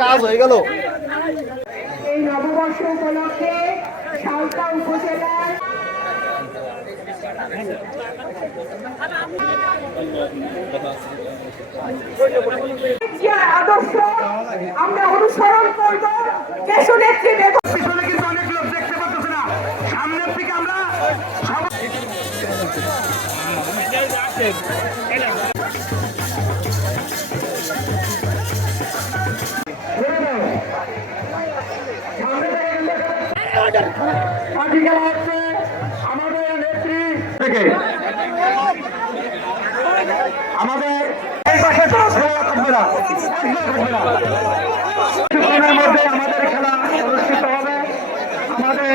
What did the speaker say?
কাজ হয়ে গেল এই আদর্শ আমরা অনুসরণ করব। দেশনেত্রী বেগম পিছনে কিন্তু অনেক লোক দেখতে পাচ্ছে না। সামনের দিকে আমরা আমাদের নেত্রী থেকে আমাদের এই পাশে থাকবে না মধ্যে আমাদের খেলা অনুষ্ঠিত হবে। আমাদের